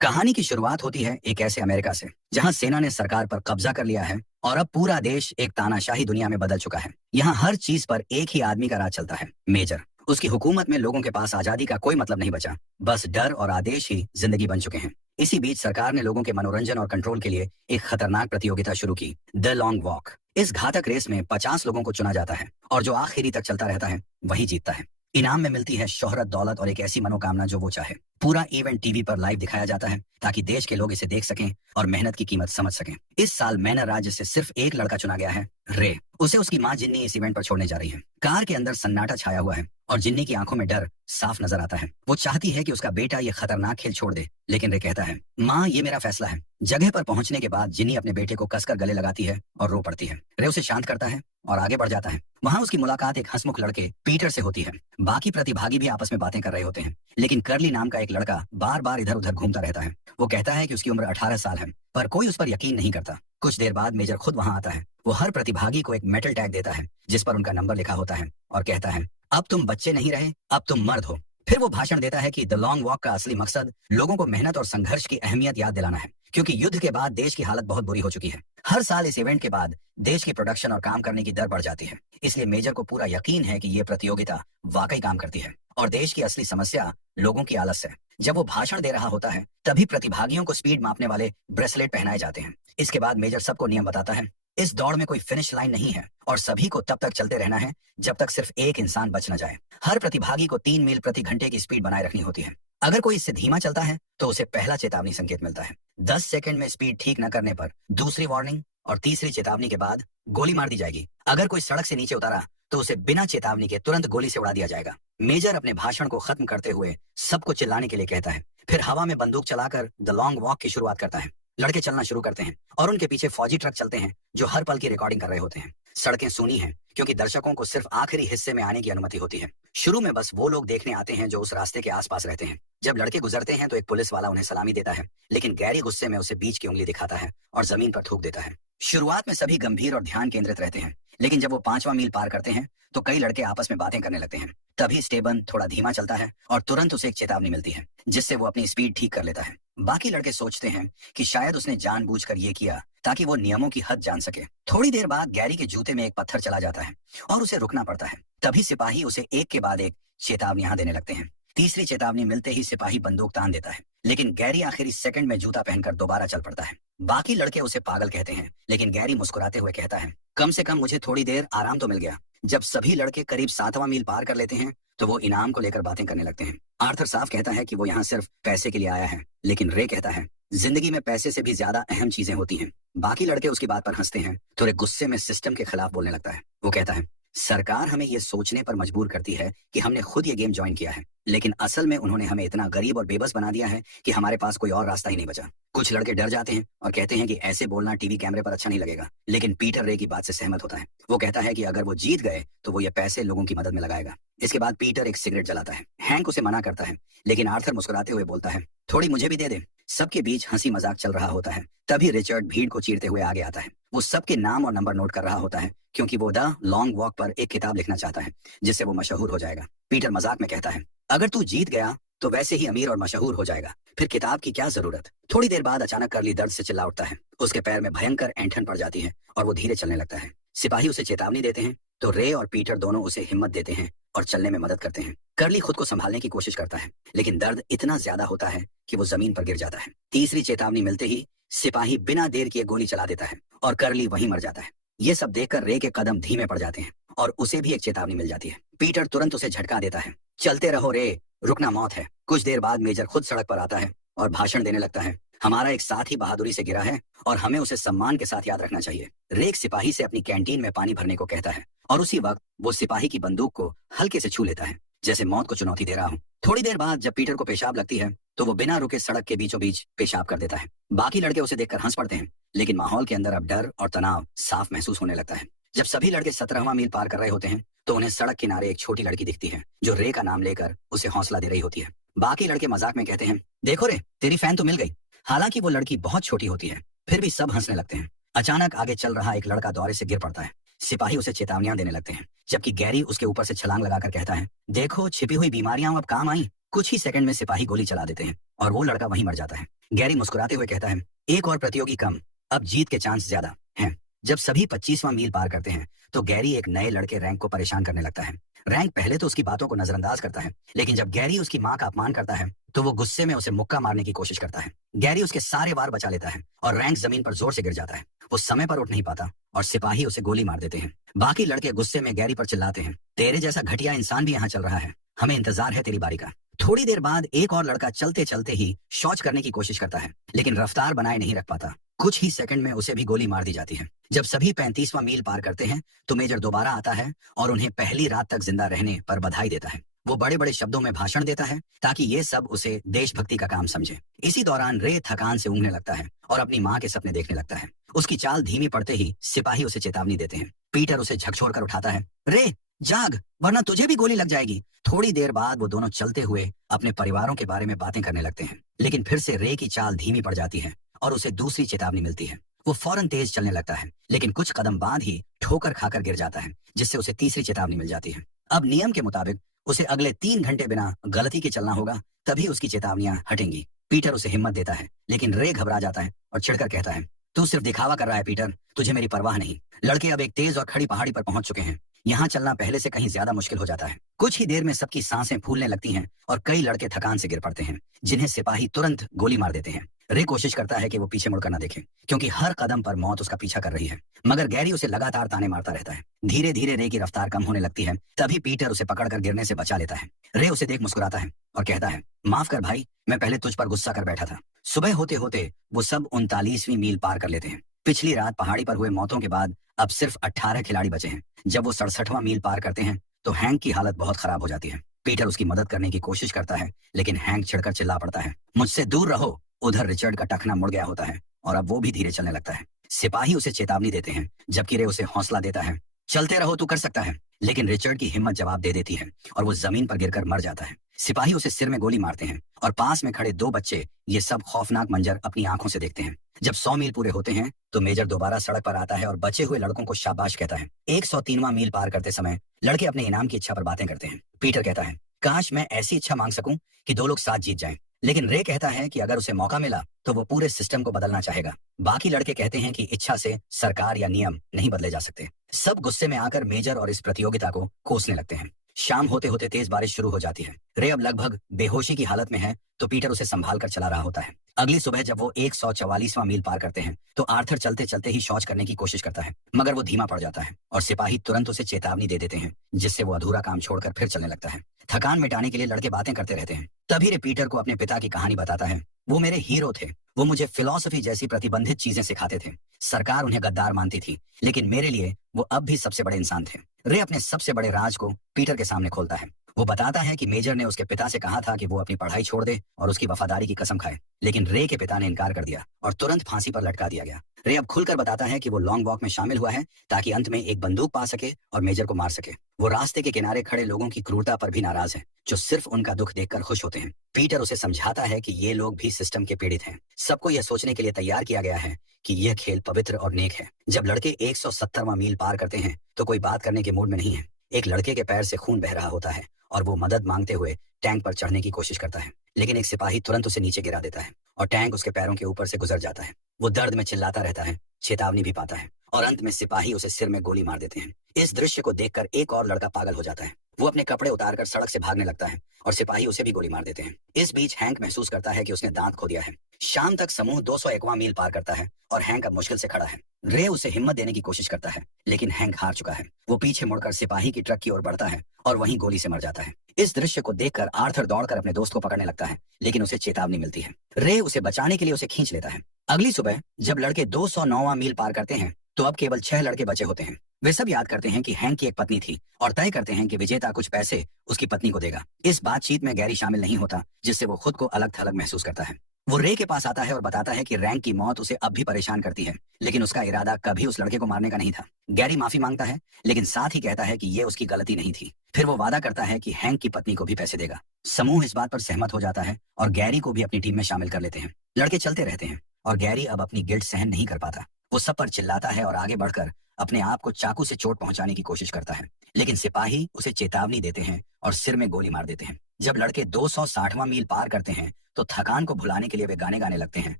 कहानी की शुरुआत होती है एक ऐसे अमेरिका से जहां सेना ने सरकार पर कब्जा कर लिया है और अब पूरा देश एक तानाशाही दुनिया में बदल चुका है। यहाँ हर चीज पर एक ही आदमी का राज चलता है, मेजर। उसकी हुकूमत में लोगों के पास आजादी का कोई मतलब नहीं बचा, बस डर और आदेश ही जिंदगी बन चुके हैं। इसी बीच सरकार ने लोगों के मनोरंजन और कंट्रोल के लिए एक खतरनाक प्रतियोगिता शुरू की, द लॉन्ग वॉक। इस घातक रेस में 50 लोगों को चुना जाता है और जो आखिरी तक चलता रहता है वही जीतता है। इनाम में मिलती है शोहरत, दौलत और एक ऐसी मनोकामना जो वो चाहे। पूरा इवेंट टीवी पर लाइव दिखाया जाता है ताकि देश के लोग इसे देख सकें और मेहनत की कीमत समझ सकें। इस साल मैनर राज्य से सिर्फ एक लड़का चुना गया है, रे। उसे उसकी माँ जिन्नी इस इवेंट पर छोड़ने जा रही है। कार के अंदर सन्नाटा छाया हुआ है और जिन्नी की आंखों में डर साफ नजर आता है। वो चाहती है कि उसका बेटा ये खतरनाक खेल छोड़ दे, लेकिन रे कहता है, माँ ये मेरा फैसला है। जगह पर पहुंचने के बाद जिन्नी अपने बेटे को कसकर गले लगाती है और रो पड़ती है। रे उसे शांत करता है और आगे बढ़ जाता है। वहाँ उसकी मुलाकात एक हंसमुख लड़के पीटर से होती है। बाकी प्रतिभागी भी आपस में बातें कर रहे होते हैं, लेकिन कर्ली नाम का एक लड़का बार बार इधर उधर घूमता रहता है। वो कहता है कि उसकी उम्र 18 साल है, पर कोई उस पर यकीन नहीं करता। कुछ देर बाद मेजर खुद वहाँ आता है। वो हर प्रतिभागी को एक मेटल टैग देता है जिस पर उनका नंबर लिखा होता है और कहता है, अब तुम बच्चे नहीं रहे, अब तुम मर्द हो। फिर वो भाषण देता है कि द लॉन्ग वॉक का असली मकसद लोगों को मेहनत और संघर्ष की अहमियत याद दिलाना है, क्योंकि युद्ध के बाद देश की हालत बहुत बुरी हो चुकी है। हर साल इस इवेंट के बाद देश की प्रोडक्शन और काम करने की दर बढ़ जाती है। इसलिए मेजर को पूरा यकीन है कि ये प्रतियोगिता वाकई काम करती है और देश की असली समस्या लोगों की आलस्य है। जब वो भाषण दे रहा होता है तभी प्रतिभागियों को स्पीड मापने वाले ब्रेसलेट पहनाए जाते हैं। इसके बाद मेजर सबको नियम बताता है। इस दौड़ में कोई फिनिश लाइन नहीं है और सभी को तब तक चलते रहना है जब तक सिर्फ एक इंसान बच न जाए। हर प्रतिभागी को 3 मील प्रति घंटे की स्पीड बनाए रखनी होती है। अगर कोई इससे धीमा चलता है तो उसे पहला चेतावनी संकेत मिलता है। 10 सेकंड में स्पीड ठीक न करने पर दूसरी वार्निंग और तीसरी चेतावनी के बाद गोली मार दी जाएगी। अगर कोई सड़क से नीचे उतारा तो उसे बिना चेतावनी के तुरंत गोली से उड़ा दिया जाएगा। मेजर अपने भाषण को खत्म करते हुए सबको चिल्लाने के लिए कहता है, फिर हवा में बंदूक चलाकर द लॉन्ग वॉक की शुरुआत करता है। लड़के चलना शुरू करते हैं और उनके पीछे फौजी ट्रक चलते हैं जो हर पल की रिकॉर्डिंग कर रहे होते हैं। सड़कें सूनी हैं क्योंकि दर्शकों को सिर्फ आखिरी हिस्से में आने की अनुमति होती है। शुरू में बस वो लोग देखने आते हैं जो उस रास्ते के आसपास रहते हैं। जब लड़के गुजरते हैं तो एक पुलिस वाला उन्हें सलामी देता है, लेकिन गैरी गुस्से में उसे बीच की उंगली दिखाता है और जमीन पर थूक देता है। शुरुआत में सभी गंभीर और ध्यान केंद्रित रहते हैं, लेकिन जब वो 5वां मील पार करते हैं तो कई लड़के आपस में बातें करने लगते हैं। तभी स्टेबन थोड़ा धीमा चलता है और तुरंत उसे एक चेतावनी मिलती है जिससे वो अपनी स्पीड ठीक कर लेता है। बाकी लड़के सोचते हैं कि शायद उसने जानबूझकर ये किया ताकि वो नियमों की हद जान सके। थोड़ी देर बाद गैरी के जूते में एक पत्थर चला जाता है और उसे रुकना पड़ता है। तभी सिपाही उसे एक के बाद एक चेतावनियां देने लगते हैं। तीसरी चेतावनी मिलते ही सिपाही बंदूक तान देता है, लेकिन गैरी आखिरी सेकंड में जूता पहनकर दोबारा चल पड़ता है। बाकी लड़के उसे पागल कहते हैं, लेकिन गैरी मुस्कुराते हुए कहता है, कम से कम मुझे थोड़ी देर आराम तो मिल गया। जब सभी लड़के करीब 7वां मील पार कर लेते हैं तो वो इनाम को लेकर बातें करने लगते हैं। आर्थर साफ कहता है कि वो यहाँ सिर्फ पैसे के लिए आया है, लेकिन रे कहता है, जिंदगी में पैसे से भी ज्यादा अहम चीजें होती हैं। बाकी लड़के उसकी बात पर हंसते हैं। थोड़े गुस्से में सिस्टम के खिलाफ बोलने लगता है। वो कहता है, सरकार हमें ये सोचने पर मजबूर करती है कि हमने खुद ये गेम ज्वाइन किया है, लेकिन असल में उन्होंने हमें इतना गरीब और बेबस बना दिया है कि हमारे पास कोई और रास्ता ही नहीं बचा। कुछ लड़के डर जाते हैं और कहते हैं कि ऐसे बोलना टीवी कैमरे पर अच्छा नहीं लगेगा, लेकिन पीटर रे की बात से सहमत होता है। वो कहता है कि अगर वो जीत गए तो वो ये पैसे लोगों की मदद में लगाएगा। इसके बाद पीटर एक सिगरेट जलाता है। हैंक उसे मना करता है, लेकिन आर्थर मुस्कुराते हुए बोलता है, थोड़ी मुझे भी दे दे। सबके बीच हंसी मजाक चल रहा होता है। तभी रिचर्ड भीड़ को चीरते हुए आगे आता है। वो सबके नाम और नंबर नोट कर रहा होता है क्योंकि वो द लॉन्ग वॉक पर एक किताब लिखना चाहता है जिससे वो मशहूर हो जाएगा। पीटर मजाक में कहता है, अगर तू जीत गया तो वैसे ही अमीर और मशहूर हो जाएगा, फिर किताब की क्या जरूरत। थोड़ी देर बाद अचानक कर्ली दर्द से चिल्ला उठता है। उसके पैर में भयंकर ऐंठन पड़ जाती है और वो धीरे चलने लगता है। सिपाही उसे चेतावनी देते हैं तो रे और पीटर दोनों उसे हिम्मत देते हैं और चलने में मदद करते हैं। कर्ली खुद को संभालने की कोशिश करता है, लेकिन दर्द इतना ज्यादा होता है कि वो जमीन पर गिर जाता है। तीसरी चेतावनी मिलते ही सिपाही बिना देर किए गोली चला देता है और कर्ली वहीं मर जाता है। ये सब देखकर रे के कदम धीमे पड़ जाते हैं और उसे भी एक चेतावनी मिल जाती है। पीटर तुरंत उसे झटका देता है, चलते रहो रे, रुकना मौत है। कुछ देर बाद मेजर खुद सड़क पर आता है और भाषण देने लगता है, हमारा एक साथी बहादुरी से गिरा है और हमें उसे सम्मान के साथ याद रखना चाहिए। रे एक सिपाही से अपनी कैंटीन में पानी भरने को कहता है और उसी वक्त वो सिपाही की बंदूक को हल्के से छू लेता है, जैसे मौत को चुनौती दे रहा हूँ। थोड़ी देर बाद जब पीटर को पेशाब लगती है तो वो बिना रुके सड़क के बीचों बीच पेशाब कर देता है। बाकी लड़के उसे देखकर हंस पड़ते हैं, लेकिन माहौल के अंदर अब डर और तनाव साफ महसूस होने लगता है। जब सभी लड़के 17वां मील पार कर रहे होते हैं तो उन्हें सड़क किनारे एक छोटी लड़की दिखती है जो रे का नाम लेकर उसे हौसला दे रही होती है। बाकी लड़के मजाक में कहते हैं, देखो रे, तेरी फैन तो मिल गई। हालांकि वो लड़की बहुत छोटी होती है, फिर भी सब हंसने लगते हैं। अचानक आगे चल रहा एक लड़का दौरे से गिर पड़ता है। सिपाही उसे चेतावनियां देने लगते हैं, जबकि गैरी उसके ऊपर से छलांग लगाकर कहता है, देखो छिपी हुई बीमारियां अब काम आई। कुछ ही सेकंड में सिपाही गोली चला देते हैं और वो लड़का वहीं मर जाता है। गैरी मुस्कुराते हुए कहता है, एक और प्रतियोगी कम, अब जीत के चांस ज्यादा हैं। जब सभी 25वां मील पार करते हैं तो गैरी एक नए लड़के रैंक को परेशान करने लगता है। रैंक पहले तो उसकी बातों को नजरअंदाज करता है, लेकिन जब गैरी उसकी माँ का अपमान करता है तो वो गुस्से में उसे मुक्का मारने की कोशिश करता है। गैरी उसके सारे वार बचा लेता है और रैंक जमीन पर जोर से गिर जाता है। वो समय पर उठ नहीं पाता और सिपाही उसे गोली मार देते हैं। बाकी लड़के गुस्से में गैरी पर चिल्लाते हैं, तेरे जैसा घटिया इंसान भी यहाँ चल रहा है, हमें इंतजार है तेरी बारी का। थोड़ी देर बाद एक और लड़का चलते चलते ही शौच करने की कोशिश करता है, लेकिन रफ्तार बनाए नहीं रख पाता। कुछ ही सेकंड में उसे भी गोली मार दी जाती है। जब सभी 35वां मील पार करते हैं तो मेजर दोबारा आता है और उन्हें पहली रात तक जिंदा रहने पर बधाई देता है। वो बड़े बड़े शब्दों में भाषण देता है ताकि ये सब उसे देशभक्ति का काम समझे। इसी दौरान रे थकान से ऊँघने लगता है और अपनी माँ के सपने देखने लगता है। उसकी चाल धीमी पड़ते ही सिपाही उसे चेतावनी देते हैं। पीटर उसे झकझोर कर उठाता है, रे जाग, वरना तुझे भी गोली लग जाएगी। थोड़ी देर बाद वो दोनों चलते हुए अपने परिवारों के बारे में बातें करने लगते हैं, लेकिन फिर से रे की चाल धीमी पड़ जाती है और उसे दूसरी चेतावनी मिलती है। वो फौरन तेज चलने लगता है, लेकिन कुछ कदम बाद ही ठोकर खाकर गिर जाता है, जिससे उसे तीसरी चेतावनी मिल जाती है। अब नियम के मुताबिक उसे अगले 3 घंटे बिना गलती के चलना होगा, तभी उसकी चेतावनियां हटेंगी। पीटर उसे हिम्मत देता है, लेकिन रे घबरा जाता है और चिढ़कर कहता है, तू सिर्फ दिखावा कर रहा है पीटर, तुझे मेरी परवाह नहीं। लड़के अब एक तेज और खड़ी पहाड़ी पर पहुंच चुके हैं। यहाँ चलना पहले से कहीं ज्यादा मुश्किल हो जाता है। कुछ ही देर में सबकी सांसें फूलने लगती हैं और कई लड़के थकान से गिर पड़ते हैं, जिन्हें सिपाही तुरंत गोली मार देते हैं। रे कोशिश करता है कि वो पीछे मुड़कर न देखे, क्योंकि हर कदम पर मौत उसका पीछा कर रही है, मगर गैरी उसे लगातार ताने मारता रहता है। धीरे धीरे रे की रफ्तार कम होने लगती है, तभी पीटर उसे पकड़कर गिरने से बचा लेता है। रे उसे देख मुस्कुराता है और कहता है, माफ कर भाई, मैं पहले तुझ पर गुस्सा कर बैठा था। सुबह होते होते वो सब 39वीं मील पार कर लेते हैं। पिछली रात पहाड़ी पर हुए मौतों के बाद अब सिर्फ 18 खिलाड़ी बचे हैं। जब वो 67वां मील पार करते हैं तो हैंक की हालत बहुत खराब हो जाती है। पीटर उसकी मदद करने की कोशिश करता है, लेकिन हैंक छिड़कर चिल्ला पड़ता है, मुझसे दूर रहो। उधर रिचर्ड का टखना मुड़ गया होता है और अब वो भी धीरे चलने लगता है। सिपाही उसे चेतावनी देते हैं, जबकि रे उसे हौसला देता है, चलते रहो, तू कर सकता है। लेकिन रिचर्ड की हिम्मत जवाब दे देती है और वो जमीन पर गिरकर मर जाता है। सिपाही उसे सिर में गोली मारते हैं और पास में खड़े 2 बच्चे ये सब खौफनाक मंजर अपनी आंखों से देखते हैं। जब 100 मील पूरे होते हैं तो मेजर दोबारा सड़क पर आता है और बचे हुए लड़कों को शाबाश कहता है। 103वां मील पार करते समय लड़के अपने इनाम की इच्छा पर बातें करते हैं। पीटर कहता है, काश मैं ऐसी इच्छा मांग सकूं कि 2 लोग साथ जीत जाएं। लेकिन रे कहता है कि अगर उसे मौका मिला तो वो पूरे सिस्टम को बदलना चाहेगा। बाकी लड़के कहते हैं कि इच्छा से सरकार या नियम नहीं बदले जा सकते। सब गुस्से में आकर मेजर और इस प्रतियोगिता को कोसने लगते हैं। शाम होते होते तेज बारिश शुरू हो जाती है। रे अब लगभग बेहोशी की हालत में है तो पीटर उसे संभाल कर चला रहा होता है। अगली सुबह जब वो 144वां मील पार करते हैं तो आर्थर चलते चलते ही शौच करने की कोशिश करता है, मगर वो धीमा पड़ जाता है और सिपाही तुरंत उसे चेतावनी दे देते हैं, जिससे वो अधूरा काम छोड़कर फिर चलने लगता है। थकान मिटाने के लिए लड़के बातें करते रहते हैं। तभी रे पीटर को अपने पिता की कहानी बताता है। वो मेरे हीरो थे, वो मुझे फिलॉसफी जैसी प्रतिबंधित चीजें सिखाते थे। सरकार उन्हें गद्दार मानती थी, लेकिन मेरे लिए वो अब भी सबसे बड़े इंसान थे। रे अपने सबसे बड़े राज को पीटर के सामने खोलता है। वो बताता है कि मेजर ने उसके पिता से कहा था कि वो अपनी पढ़ाई छोड़ दे और उसकी वफादारी की कसम खाए, लेकिन रे के पिता ने इनकार कर दिया और तुरंत फांसी पर लटका दिया गया। रे अब खुलकर बताता है कि वो लॉन्ग वॉक में शामिल हुआ है ताकि अंत में एक बंदूक पा सके और मेजर को मार सके। वो रास्ते के किनारे खड़े लोगों की क्रूरता पर भी नाराज है, जो सिर्फ उनका दुख देखकर खुश होते हैं। पीटर उसे समझाता है कि ये लोग भी सिस्टम के पीड़ित हैं। सबको यह सोचने के लिए तैयार किया गया है कि यह खेल पवित्र और नेक है। जब लड़के 170वां मील पार करते हैं तो कोई बात करने के मूड में नहीं है। एक लड़के के पैर से खून बह रहा होता है और वो मदद मांगते हुए टैंक पर चढ़ने की कोशिश करता है, लेकिन एक सिपाही तुरंत उसे नीचे गिरा देता है और टैंक उसके पैरों के ऊपर से गुजर जाता है। वो दर्द में चिल्लाता रहता है, चेतावनी भी पाता है और अंत में सिपाही उसे सिर में गोली मार देते हैं। इस दृश्य को देखकर एक और लड़का पागल हो जाता है। वो अपने कपड़े उतारकर सड़क से भागने लगता है और सिपाही उसे भी गोली मार देते हैं। इस बीच हैंक महसूस करता है कि उसने दांत खो दिया है। शाम तक समूह 201वां मील पार करता है और हैंक अब मुश्किल से खड़ा है। रे उसे हिम्मत देने की कोशिश करता है, लेकिन हैंक हार चुका है। वो पीछे मुड़कर सिपाही की ट्रक की ओर बढ़ता है और वहीं गोली से मर जाता है। इस दृश्य को देखकर आर्थर दौड़कर अपने दोस्त को पकड़ने लगता है, लेकिन उसे चेतावनी मिलती है। रे उसे बचाने के लिए उसे खींच लेता है। अगली सुबह जब लड़के 209वां मील पार करते हैं तो अब केवल 6 लड़के बचे होते हैं। वे सब याद करते हैं कि हैंक की एक पत्नी थी और तय करते हैं कि विजेता कुछ पैसे उसकी पत्नी को देगा। इस बातचीत में गैरी शामिल नहीं होता, जिससे वो खुद को अलग थलग महसूस करता है। वो रे के पास आता है और बताता है कि रैंक की मौत उसे अब भी परेशान करती है, लेकिन उसका इरादा कभी उस लड़के को मारने का नहीं था। गैरी माफी मांगता है, लेकिन साथ ही कहता है कि ये उसकी गलती नहीं थी। फिर वो वादा करता है कि हैंक की पत्नी को भी पैसे देगा। समूह इस बात पर सहमत हो जाता है और गैरी को भी अपनी टीम में शामिल कर लेते हैं। लड़के चलते रहते हैं और गैरी अब अपनी गिल्ट सहन नहीं कर पाता। वो सब पर चिल्लाता है और आगे बढ़कर अपने आप को चाकू से चोट पहुंचाने की कोशिश करता है, लेकिन सिपाही उसे चेतावनी देते हैं और सिर में गोली मार देते हैं। जब लड़के 260वां मील पार करते हैं तो थकान को भुलाने के लिए वे गाने गाने लगते हैं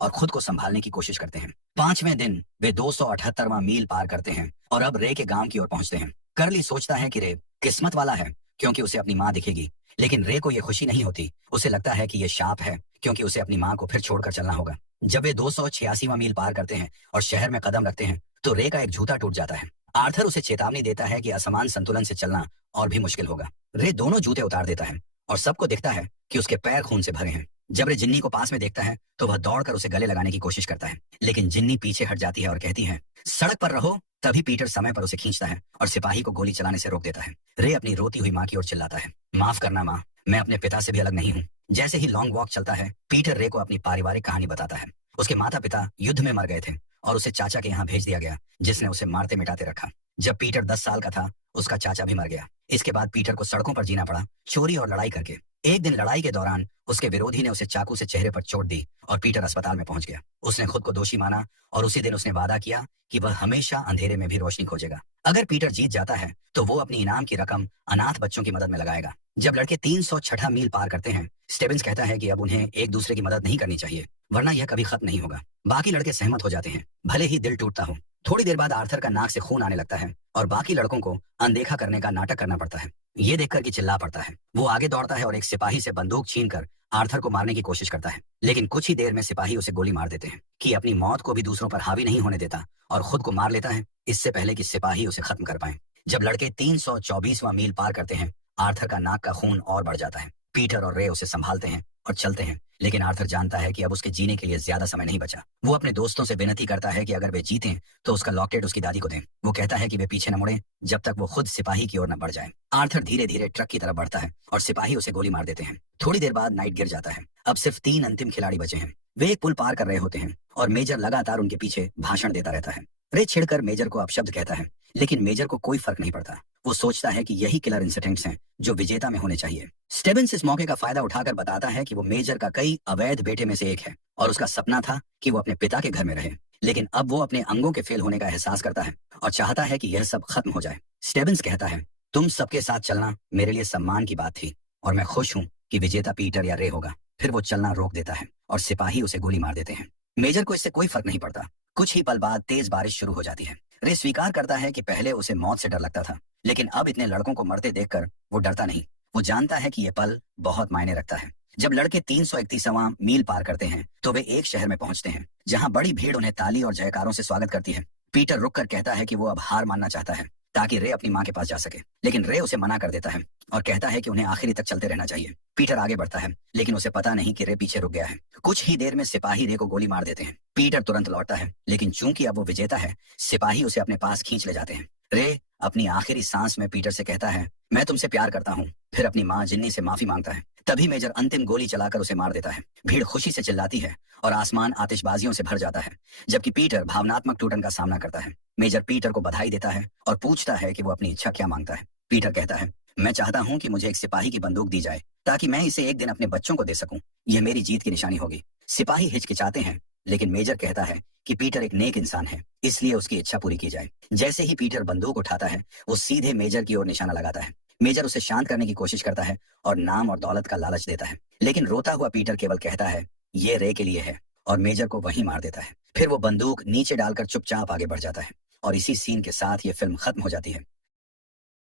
और खुद को संभालने की कोशिश करते हैं। 5वें दिन वे 278वां मील पार करते हैं और अब रे के गांव की ओर पहुंचते हैं। कर्ली सोचता है कि रे किस्मत वाला है क्योंकि उसे अपनी माँ दिखेगी, लेकिन रे को यह खुशी नहीं होती। उसे लगता है कि यह शाप है क्योंकि उसे अपनी माँ को फिर छोड़कर चलना होगा। जब वे 286वां मील पार करते हैं और शहर में कदम रखते हैं तो रे का एक जूता टूट जाता है। आर्थर उसे चेतावनी देता है कि असमान संतुलन से चलना और भी मुश्किल होगा। रे दोनों जूते उतार देता है और सबको दिखता है कि उसके पैर खून से भरे हैं। जब रे जिन्नी को पास में देखता है तो वह दौड़कर उसे गले लगाने की कोशिश करता है, लेकिन जिन्नी पीछे हट जाती है और कहती है, सड़क पर रहो। तभी पीटर समय पर उसे खींचता है और सिपाही को गोली चलाने से रोक देता है। रे अपनी रोती हुई माँ की ओर चिल्लाता है, माफ करना माँ, मैं अपने पिता से भी अलग नहीं हूँ। जैसे ही लॉन्ग वॉक चलता है, पीटर रे को अपनी पारिवारिक कहानी बताता है। उसके माता पिता युद्ध में मर गए थे और उसे चाचा के यहाँ भेज दिया गया, जिसने उसे मारते मिटाते रखा। जब पीटर 10 साल का था, उसका चाचा भी मर गया। इसके बाद पीटर को सड़कों पर जीना पड़ा, चोरी और लड़ाई करके। एक दिन लड़ाई के दौरान उसके विरोधी ने उसे चाकू से चेहरे पर चोट दी और पीटर अस्पताल में पहुंच गया। उसने खुद को दोषी माना और उसी दिन उसने वादा किया कि वह हमेशा अंधेरे में भी रोशनी खोजेगा। अगर पीटर जीत जाता है तो वो अपनी इनाम की रकम अनाथ बच्चों की मदद में लगाएगा। जब लड़के 306 मील पार करते हैं, स्टेबिन्स कहता है कि अब उन्हें एक दूसरे की मदद नहीं करनी चाहिए, वरना यह कभी खत्म नहीं होगा। बाकी लड़के सहमत हो जाते हैं, भले ही दिल टूटता हो। थोड़ी देर बाद आर्थर का नाक से खून आने लगता है और बाकी लड़कों को अनदेखा करने का नाटक करना पड़ता है। ये देखकर कि चिल्ला पड़ता है। वो आगे दौड़ता है और एक सिपाही से बंदूक छीनकर आर्थर को मारने की कोशिश करता है, लेकिन कुछ ही देर में सिपाही उसे गोली मार देते हैं कि अपनी मौत को भी दूसरों पर हावी नहीं होने देता और खुद को मार लेता है इससे पहले कि सिपाही उसे खत्म कर पाए। जब लड़के 324वां मील पार करते हैं, आर्थर का नाक का खून और बढ़ जाता है। पीटर और रे उसे संभालते हैं और चलते हैं, लेकिन आर्थर जानता है कि अब उसके जीने के लिए ज्यादा समय नहीं बचा। वो अपने दोस्तों से विनती करता है कि अगर वे जीतें तो उसका लॉकेट उसकी दादी को दें। वो कहता है कि वे पीछे न मुड़ें जब तक वो खुद सिपाही की ओर न बढ़ जाए। आर्थर धीरे धीरे ट्रक की तरफ बढ़ता है और सिपाही उसे गोली मार देते हैं। थोड़ी देर बाद नाइट गिर जाता है। अब सिर्फ 3 अंतिम खिलाड़ी बचे हैं। वे एक पुल पार कर रहे होते हैं और मेजर लगातार उनके पीछे भाषण देता रहता है। रे छिड़कर मेजर को अपशब्द कहता है, लेकिन मेजर को कोई फर्क नहीं पड़ता। वो सोचता है कि यही किलर इंसिडेंट्स हैं जो विजेता में होने चाहिए। स्टेबिन्स इस मौके का फायदा उठाकर बताता है कि वो मेजर का कई अवैध बेटे में से एक है और उसका सपना था कि वो अपने पिता के घर में रहे, लेकिन अब वो अपने अंगों के फेल होने का एहसास करता है और चाहता है कि यह सब खत्म हो जाए। स्टेबिन्स कहता है, तुम सबके साथ चलना मेरे लिए सम्मान की बात थी और मैं खुश हूँ कि विजेता पीटर या रे होगा। फिर वो चलना रोक देता है और सिपाही उसे गोली मार देते हैं। मेजर को इससे कोई फर्क नहीं पड़ता। कुछ ही पल बाद तेज बारिश शुरू हो जाती है। रे स्वीकार करता है कि पहले उसे मौत से डर लगता था, लेकिन अब इतने लड़कों को मरते देखकर वो डरता नहीं। वो जानता है कि यह पल बहुत मायने रखता है। जब लड़के 331वां मील पार करते हैं तो वे एक शहर में पहुंचते हैं जहां बड़ी भीड़ उन्हें ताली और जयकारों से स्वागत करती है। पीटर रुककर कहता है कि वो अब हार मानना चाहता है ताकि रे अपनी माँ के पास जा सके, लेकिन रे उसे मना कर देता है और कहता है कि उन्हें आखिरी तक चलते रहना चाहिए। पीटर आगे बढ़ता है, लेकिन उसे पता नहीं कि रे पीछे रुक गया है। कुछ ही देर में सिपाही रे को गोली मार देते हैं। पीटर तुरंत लौटता है, लेकिन चूंकि अब वो विजेता है, सिपाही उसे अपने पास खींच ले जाते हैं। रे अपनी आखिरी सांस में पीटर से कहता है, मैं तुमसे प्यार करता हूँ। फिर अपनी माँ जिन्नी से माफी मांगता है। तभी मेजर अंतिम गोली चलाकर उसे मार देता है। भीड़ खुशी से चिल्लाती है और आसमान आतिशबाजियों से भर जाता है, जबकि पीटर भावनात्मक टूटन का सामना करता है। मेजर पीटर को बधाई देता है और पूछता है कि वो अपनी इच्छा क्या मांगता है। पीटर कहता है, मैं चाहता हूँ कि मुझे एक सिपाही की बंदूक दी जाए ताकि मैं इसे एक दिन अपने बच्चों को दे सकूं। यह मेरी जीत की निशानी होगी। सिपाही हिचकिचाते हैं, लेकिन मेजर कहता है कि पीटर एक नेक इंसान है, इसलिए उसकी इच्छा पूरी की जाए। जैसे ही पीटर बंदूक उठाता है, वो सीधे मेजर की ओर निशाना लगाता है। मेजर उसे शांत करने की कोशिश करता है और नाम और दौलत का लालच देता है, लेकिन रोता हुआ पीटर केवल कहता है, ये रे के लिए है, और मेजर को वहीं मार देता है। फिर वो बंदूक नीचे डालकर चुपचाप आगे बढ़ जाता है और इसी सीन के साथ ये फिल्म खत्म हो जाती है।